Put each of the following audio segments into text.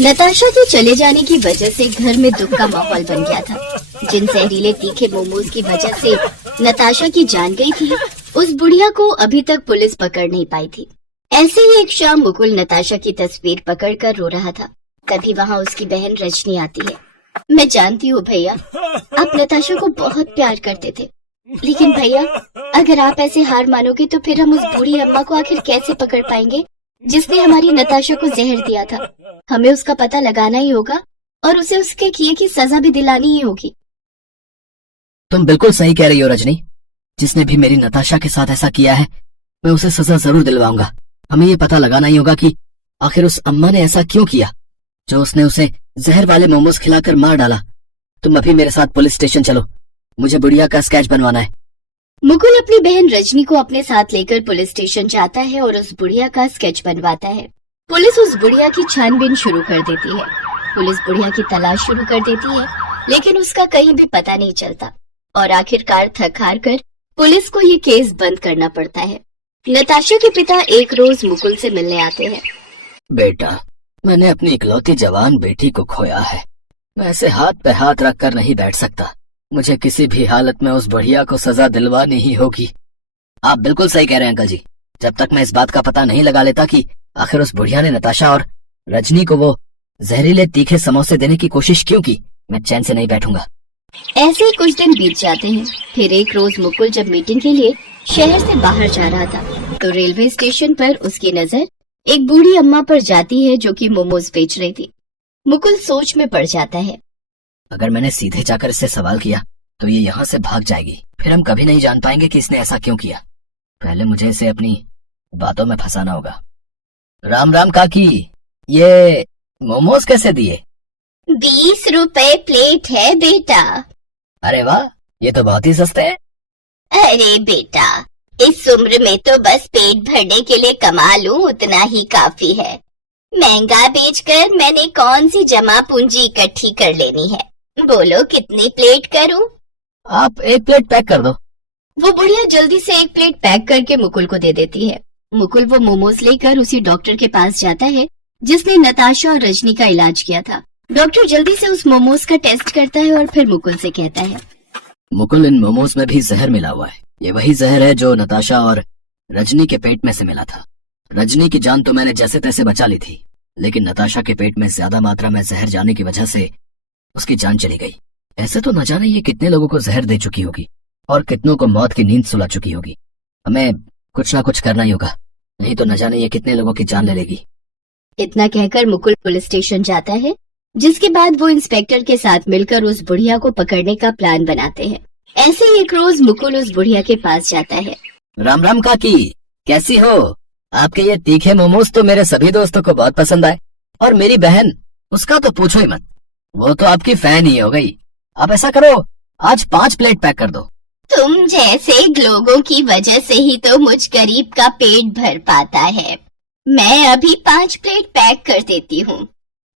नताशा के चले जाने की वजह से घर में दुख का माहौल बन गया था। जिन जहरीले तीखे मोमोज की वजह से नताशा की जान गई थी, उस बुढ़िया को अभी तक पुलिस पकड़ नहीं पाई थी। ऐसे ही एक शाम मुकुल नताशा की तस्वीर पकड़कर रो रहा था। तभी वहाँ उसकी बहन रजनी आती है। मैं जानती हूँ भैया, आप नताशा को बहुत प्यार करते थे, लेकिन भैया अगर आप ऐसे हार मानोगे तो फिर हम उस बूढ़ी अम्मा को आखिर कैसे पकड़ पाएंगे जिसने हमारी नताशा को जहर दिया था। हमें उसका पता लगाना ही होगा और उसे उसके किए की सजा भी दिलानी ही होगी। तुम बिल्कुल सही कह रही हो रजनी। जिसने भी मेरी नताशा के साथ ऐसा किया है, मैं उसे सजा जरूर दिलवाऊंगा। हमें ये पता लगाना ही होगा कि आखिर उस अम्मा ने ऐसा क्यों किया, जो उसने उसे जहर वाले मोमोज खिलाकर मार डाला। तुम अभी मेरे साथ पुलिस स्टेशन चलो, मुझे बुढ़िया का स्केच बनवाना है। मुकुल अपनी बहन रजनी को अपने साथ लेकर पुलिस स्टेशन जाता है और उस बुढ़िया का स्केच बनवाता है। पुलिस उस बुढ़िया की छानबीन शुरू कर देती है। पुलिस बुढ़िया की तलाश शुरू कर देती है, लेकिन उसका कहीं भी पता नहीं चलता और आखिरकार थक हार कर पुलिस को ये केस बंद करना पड़ता है। नताशा के पिता एक रोज मुकुल से मिलने आते हैं। बेटा, मैंने अपनी इकलौती जवान बेटी को खोया है। मैं ऐसे हाथ पे हाथ रख कर नहीं बैठ सकता। मुझे किसी भी हालत में उस बुढ़िया को सजा दिलवानी ही होगी। आप बिल्कुल सही कह रहे हैं अंकल जी। जब तक मैं इस बात का पता नहीं लगा लेता कि आखिर उस बुढ़िया ने नताशा और रजनी को वो जहरीले तीखे समोसे देने की कोशिश क्यों की, मैं चैन से नहीं बैठूंगा। ऐसे ही कुछ दिन बीत जाते हैं। फिर एक रोज मुकुल जब मीटिंग के लिए शहर से बाहर जा रहा था, तो रेलवे स्टेशन पर उसकी नजर एक बूढ़ी अम्मा पर जाती है जो कि मोमोज बेच रही थी। मुकुल सोच में पड़ जाता है। अगर मैंने सीधे जाकर इससे सवाल किया तो ये यहाँ से भाग जाएगी। फिर हम कभी नहीं जान पाएंगे कि इसने ऐसा क्यों किया। पहले मुझे इसे अपनी बातों में फंसाना होगा। राम राम काकी, ये मोमोज कैसे दिए? 20 रुपए प्लेट है बेटा। अरे वाह, ये तो बहुत ही सस्ते हैं। अरे बेटा, इस उम्र में तो बस पेट भरने के लिए कमा लूं उतना ही काफी है। महंगा बेचकर मैंने कौन सी जमा पूंजी इकट्ठी कर लेनी है। बोलो कितनी प्लेट करूं? आप एक प्लेट पैक कर दो। वो बुढ़िया जल्दी से एक प्लेट पैक करके मुकुल को दे देती है। मुकुल वो मोमोज लेकर उसी डॉक्टर के पास जाता है जिसने नताशा और रजनी का इलाज किया था। डॉक्टर जल्दी से उस मोमोज का टेस्ट करता है और फिर मुकुल से कहता है, मुकुल, इन मोमोज में भी जहर मिला हुआ है। ये वही जहर है जो नताशा और रजनी के पेट में से मिला था। रजनी की जान तो मैंने जैसे तैसे बचा ली थी, लेकिन नताशा के पेट में ज्यादा मात्रा में जहर जाने की वजह से उसकी जान चली गई। ऐसे तो न जाने ये कितने लोगों को जहर दे चुकी होगी और कितनों को मौत की नींद सुला चुकी होगी। हमें कुछ ना कुछ करना ही होगा, नहीं तो न जाने ये कितने लोगों की जान ले लेगी। इतना कहकर मुकुल पुलिस स्टेशन जाता है, जिसके बाद वो इंस्पेक्टर के साथ मिलकर उस बुढ़िया को पकड़ने का प्लान बनाते हैं। ऐसे ही एक रोज मुकुल उस बुढ़िया के पास जाता है। राम राम काकी, कैसी हो? आपके ये तीखे मोमोज तो मेरे सभी दोस्तों को बहुत पसंद आए, और मेरी बहन, उसका तो पूछो ही मत, वो तो आपकी फैन ही हो गई। आप ऐसा करो, आज 5 प्लेट पैक कर दो। तुम जैसे लोगों की वजह से ही तो मुझ गरीब का पेट भर पाता है। मैं अभी 5 प्लेट पैक कर देती हूँ,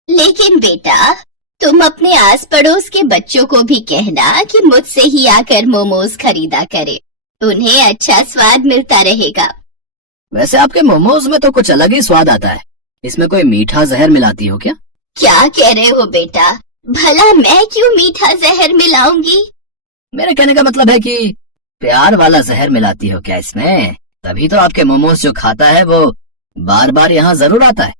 लेकिन बेटा तुम अपने आस पड़ोस के बच्चों को भी कहना कि मुझसे ही आकर मोमोज खरीदा करे, उन्हें अच्छा स्वाद मिलता रहेगा। वैसे आपके मोमोज में तो कुछ अलग ही स्वाद आता है। इसमें कोई मीठा जहर मिलाती हो क्या? क्या कह रहे हो बेटा? भला मैं क्यों मीठा जहर मिलाऊंगी? मेरे कहने का मतलब है कि प्यार वाला जहर मिलाती हो क्या इसमें? तभी तो आपके मोमोज जो खाता है वो बार बार यहाँ जरूर आता है।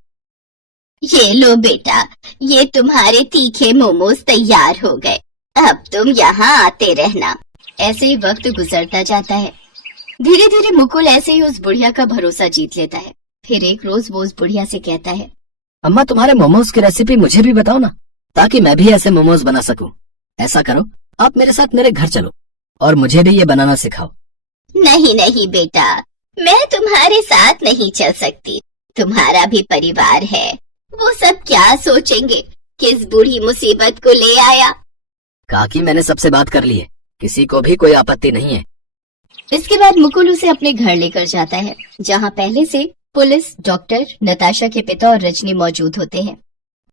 ये लो बेटा, ये तुम्हारे तीखे मोमोज तैयार हो गए। अब तुम यहाँ आते रहना। ऐसे ही वक्त गुजरता जाता है। धीरे धीरे मुकुल ऐसे ही उस बुढ़िया का भरोसा जीत लेता है। फिर एक रोज वो उस बुढ़िया से कहता है, अम्मा, तुम्हारे मोमोज की रेसिपी मुझे भी बताओ ना, ताकि मैं भी ऐसे मोमोज बना सकूं। ऐसा करो, आप मेरे साथ मेरे घर चलो और मुझे भी ये बनाना सिखाओ। नहीं नहीं बेटा, मैं तुम्हारे साथ नहीं चल सकती। तुम्हारा भी परिवार है, वो सब क्या सोचेंगे, किस बूढ़ी मुसीबत को ले आया। काकी, मैंने सबसे बात कर ली है, किसी को भी कोई आपत्ति नहीं है। इसके बाद मुकुल उसे अपने घर लेकर जाता है, जहाँ पहले से पुलिस, डॉक्टर, नताशा के पिता और रजनी मौजूद होते हैं।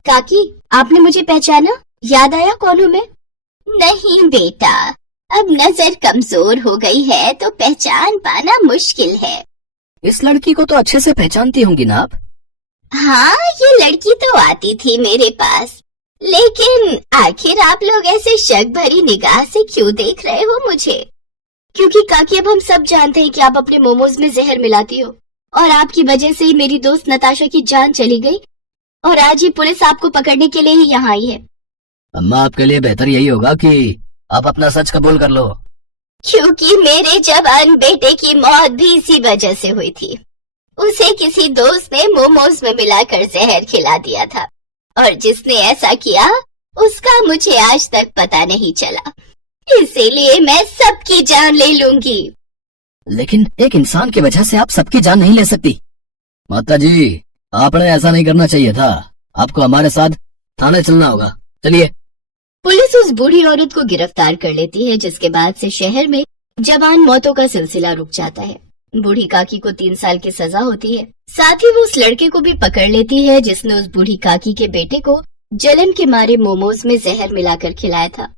काकी, आपने मुझे पहचाना? याद आया कौन हूँ मैं? नहीं बेटा, अब नजर कमजोर हो गई है तो पहचान पाना मुश्किल है। इस लड़की को तो अच्छे से पहचानती होंगी ना आप? हाँ, ये लड़की तो आती थी मेरे पास, लेकिन आखिर आप लोग ऐसे शक भरी निगाह से क्यों देख रहे हो मुझे? क्योंकि काकी, अब हम सब जानते हैं कि आप अपने मोमोज में जहर मिलाती हो और आपकी वजह से ही मेरी दोस्त नताशा की जान चली गई और आज ये पुलिस आपको पकड़ने के लिए ही यहाँ आई है। अम्मा, आपके लिए बेहतर यही होगा कि आप अपना सच कबूल कर लो। क्योंकि मेरे जवान बेटे की मौत भी इसी वजह से हुई थी। उसे किसी दोस्त ने मोमोज में मिलाकर जहर खिला दिया था और जिसने ऐसा किया उसका मुझे आज तक पता नहीं चला, इसीलिए मैं सबकी जान ले लूंगी। लेकिन एक इंसान की वजह से आप सबकी जान नहीं ले सकती। माता जी, आपने ऐसा नहीं करना चाहिए था। आपको हमारे साथ थाने चलना होगा। चलिए। पुलिस उस बूढ़ी औरत को गिरफ्तार कर लेती है, जिसके बाद से शहर में जवान मौतों का सिलसिला रुक जाता है। बूढ़ी काकी को 3 साल की सजा होती है। साथ ही वो उस लड़के को भी पकड़ लेती है जिसने उस बूढ़ी काकी के बेटे को जलन के मारे मोमोज में जहर मिलाकर खिलाया था।